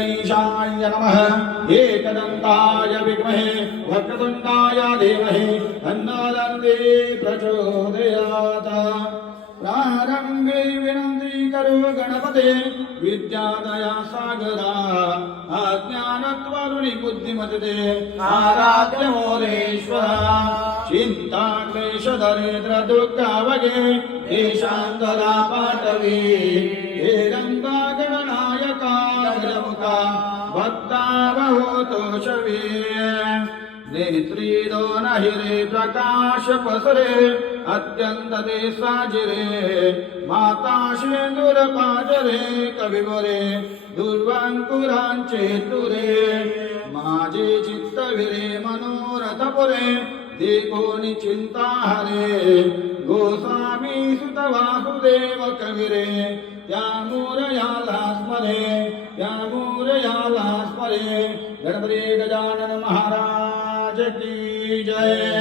गणेशाय नमः। एकदन्ताय विद्महे वक्रतुण्डाय धीमहि तन्नो प्रचोदयात्। प्रारंभे विनंती करो गणपते विद्यादया सागरा अज्ञानत्वरुणि बुद्धिमते आराध्य मोरेश्वरा। चिंता क्लेश दरिद्र दुःखावगे देशांतरा पाटवी हे रंगा गणनायका गजमुखा भक्ता बहुतो शवी। नेत्री दोन हिरे प्रकाश पसरे अत्यंत ते साजिरे माता शेंदूर पाजरे कविवरे दुर्वांकुरांचे तुरे। माझे चित्त विरे मनोरथ पुरे देखोनी चिंता हरे गोसामी सुत वासुदेव कविरे त्या मोरयाला स्मरे त्या मोरयाला स्मरे। गणपती गजानन महाराज की जय।